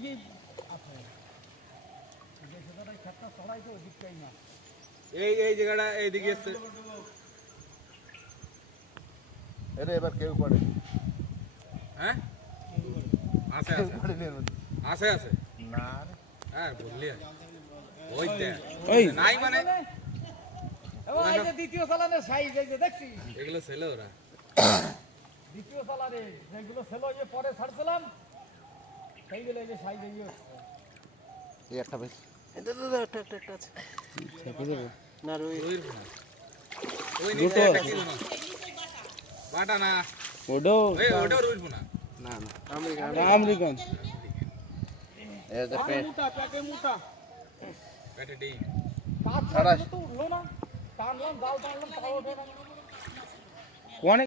ওদিকেই আছে যে সেটাই খেতটা চড়াই তো ওদিকটাই না এই জায়গাটা এইদিকে আছে এরে এবার কেউ পড়ে হ্যাঁ আছে আছে আছে না হ্যাঁ বললি ওই দেখ ওই নাই মানে এবং এই যে দ্বিতীয় চালানের সাইজ এই যে দেখছি এগুলো ছেলে ওরা দ্বিতীয় চালানে যেগুলো ছিল যে পরে ছাড়ছিলাম সেইগুলো এই যে সাইজ এই এই একটা বেশ এটা তো একটা আছে না রুই ওই নিচে একটা ছিল না বাটা না ওটা রুইব না না না আমেরিকান এই যে পেট পেটে মোটা পেটে ডিম কাজ ছাড়া তো উঠলো না টানলাম জাল টানলাম তাও ওঠে না কোনে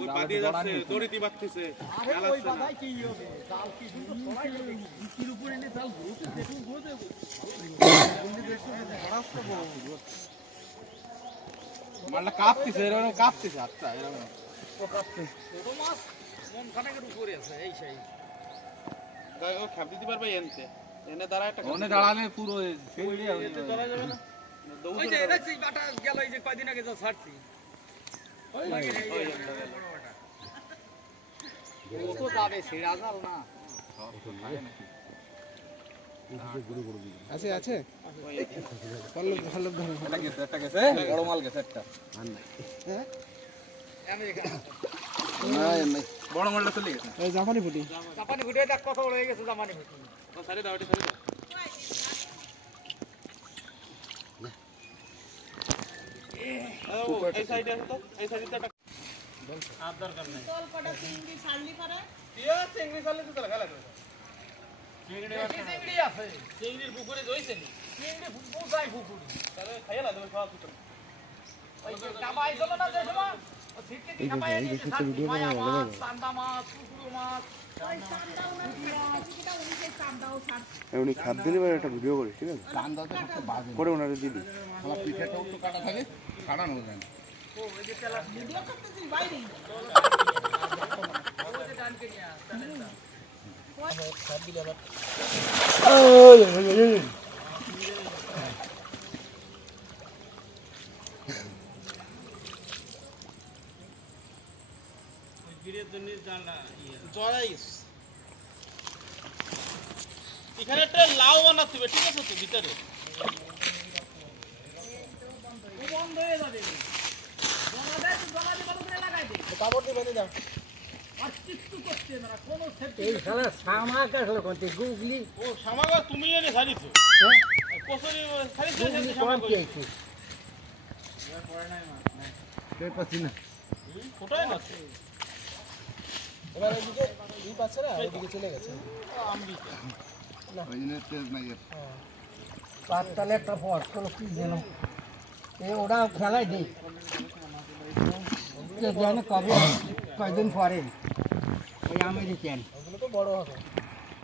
ওই পা দিয়ে যাচ্ছে দড়িতে বাঁধতেছে আরে ওই বাধাই কি হবে জাল কি সুন্দর ছড়াই দেবে ইটির উপরে এনে জাল ঘুরতে দেখুন ঘুরতে মালটা কাঁপতেছে এরকম কাঁপতেছে আচ্ছা এরকম ছোট মাছ মন খানেকের উপরে আছে এই সেই গায় ও খাপ দিতে পারবে এনতে এনে দাঁড়া একটা ওনে দাঁড়ালে পুরো এতে দাঁড়া যাবে না ওই যে দেখছি বাটা গেল এই যে কয়দিন আগে যা ছাড়ছি ওই ও তো যাবে ছেড়া জাল না আছে আছে পল্লব পল্লব ধরো একটা গেছে বড় মাল গেছে একটা হ্যাঁ আমেরিকা না এমনি বড় মালটা চলে গেছে এই জাপানি পুটি জাপানি ভিডিও দেখ কত বড় হয়ে গেছে জাপানি ভিডিও ও সারি দাও এটা সারি দাও এই সাইডে আছে তো এই সাইডে একটা আর দরকার নাই তল কটা চিংড়ি ছাড়লি পারে ইয়া চিংড়ি চলে তো লাগা লাগবে চিংড়ি আছে চিংড়ির পুকুরে রইছে নি চিংড়ি বোঝাই পুকুরি তাহলে খাইয়া না তুমি খাওয়া পুকুরে ওই যে কামাই চলো না যে সময় ও ছিটকে দিয়ে কামাই নিয়ে ভিডিও বানানো মাছ চান্দা মাছ পুকুর মাছ ওই চান্দাও না কিটা উনি সেই চান্দাও ছাড় উনি খাপ দিলে পরে একটা ভিডিও করিস ঠিক আছে কান্দা তো সবচেয়ে বাজে পরে ওনারে দিবি আমার পিঠেটাও তো কাটা থাকে ছাড়ানো যায় না ও ওই যে তেলা ভিডিও করতেছিস বাইরে ওই যে টানকে নিয়ে এখানে একটা লাউ বানাতে হবে ঠিক আছে তো ভিতরে ও বন্ধ হয়ে যাবে জমা দিয়ে ভালো করে লাগাই দে কাপড় দিয়ে বেঁধে দাও আর কিচ্ছু করতে না কোনো সেফটি এই শালা সামা কাটলো কোনতে গুগলি ও সামাগা তুমি এনে ছাড়িছো কসরি ছাড়িছো গুগলি কোন কি আছে কে পাচ্ছি না ফোটাই না এবার এইদিকে এই পাশে না এইদিকে চলে গেছে ওই জন্য তেজ নাই এর। পাততালে একটা পর কোনো কি যেন এই ওরা খেলাই দিই কে জানে কবে কয়দিন পরে ওই আমেরিকান ওগুলো তো বড় হবে